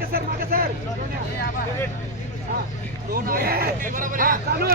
मागे सर मागे सर चालू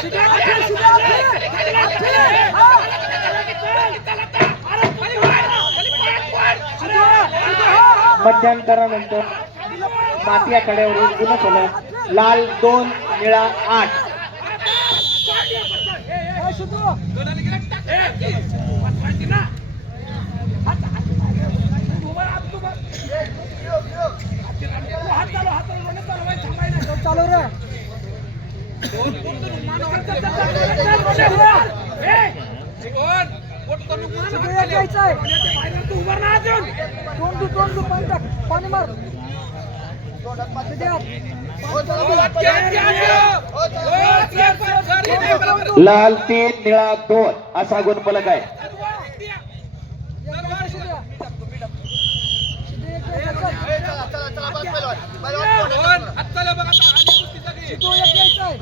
Sit down, sit down, sit down. मध्यंतरानंतर माती आखाड्यावरील गुणफलक लाल दोन निळा आठ. चालू रे तोंड तोंड पाणी टाक पाणी मार लाल तीन निळा दोन असा गुण फलक आहे.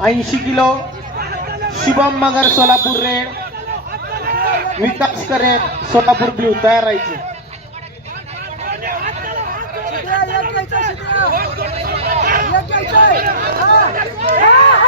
ऐंशी किलो शुभम मगर सोलापूर रेड. विकास करेल सोलापूर ब्ल्यू तयार राहायचे. हो.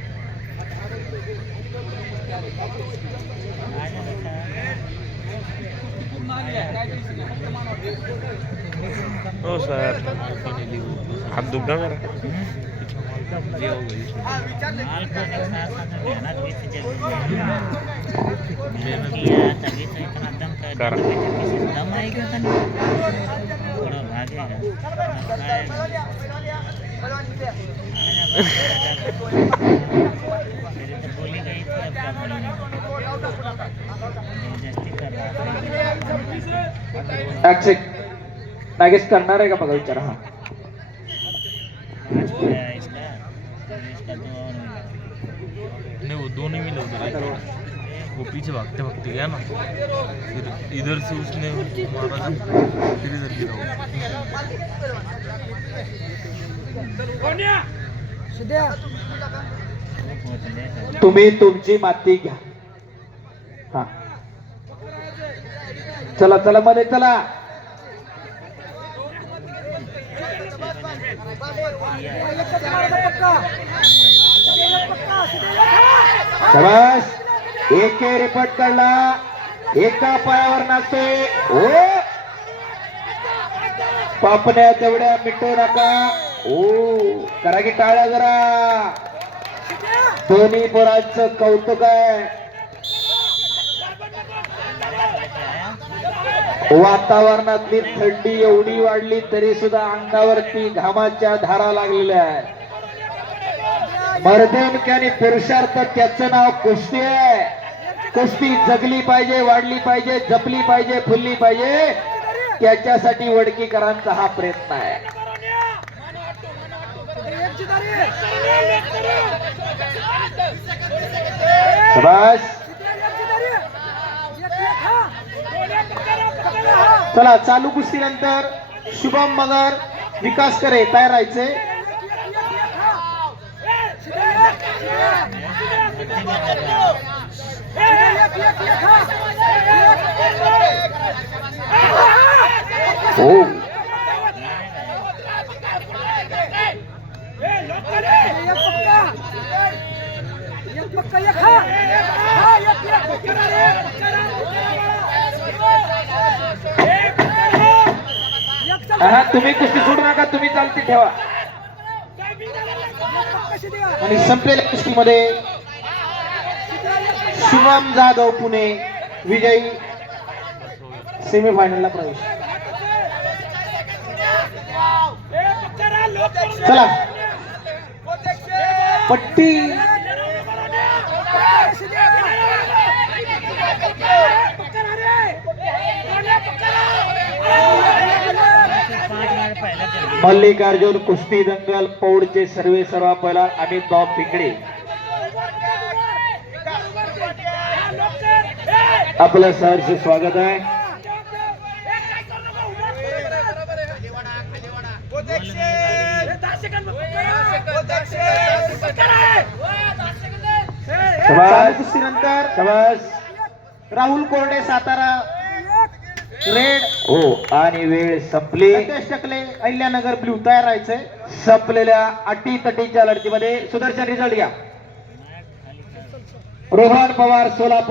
ओ सर. हाथ दुखा मेरा हो है कर दम आएगा थोड़ा भागेगा पैकेज करना रहेगा पता विचार हाँ नहीं, वो दोनों में लग गया वो पीछे भागते भागते गया ना। फिर इधर से उसने मारा फिर इधर गिरा तुम्ही तुमची माती घ्या. हा. चला चला मध्ये चला. शाबास. एक रिपोर्ट काढला. एका पायावर नाचते ओ! पापण्या तेवढ्या मिटू नका. ओ करा की टाळ्या जरा. दोन्ही पोरांचं कौतुक आहे. वातावरणातली थंडी एवढी वाढली तरी सुद्धा अंगावरती घामाच्या धारा लागलेल्या आहेत. मर्दनकी आणि पुरुषार्थ त्याचं नाव कुस्ती आहे. कुस्ती जगली पाहिजे वाढली पाहिजे जपली पाहिजे फुलली पाहिजे त्याच्यासाठी वडकीकरांचा हा प्रयत्न आहे एक जिदारी शबाश सिद्धिया यांची तरी. एक, एक, हा. पकडा, हा. चला चालू कुस्तीनंतर शुभम मगर विकास करे तयार राहायचे. एक, सिद्धिया एक, सिद्धिया. सिद्धिया एक, एक, एक, हा. एक, हा, हा. हो एक पक्का एक पक्का एक हा तुम्ही कुस्ती सोडू नका तुम्ही चालती ठेवा. आणि संपलेल्या कुस्तीमध्ये शुभम जाधव पुणे विजयी सेमीफायनलला प्रवेश. चला. पट्टी कशी द्या पाच वेळा पहिला चल मल्लिकार्जुन कुस्ती दंगल पौडचे सर्वे सर्व पहिला अमित भाऊ पिंगडे आपलं सहर्ष स्वागत आहे. कुस्तीनंतर शबास. राहुल कोरडे सातारा रेड हो आणि वेळ संपली. टकले अहिल्यानगर ब्ल्यू तयार राहायचंय. संपलेल्या अटी तटीच्या लढतीमध्ये सुदर्शन रिझल्ट घ्या. रोहन पवार सोलापूर.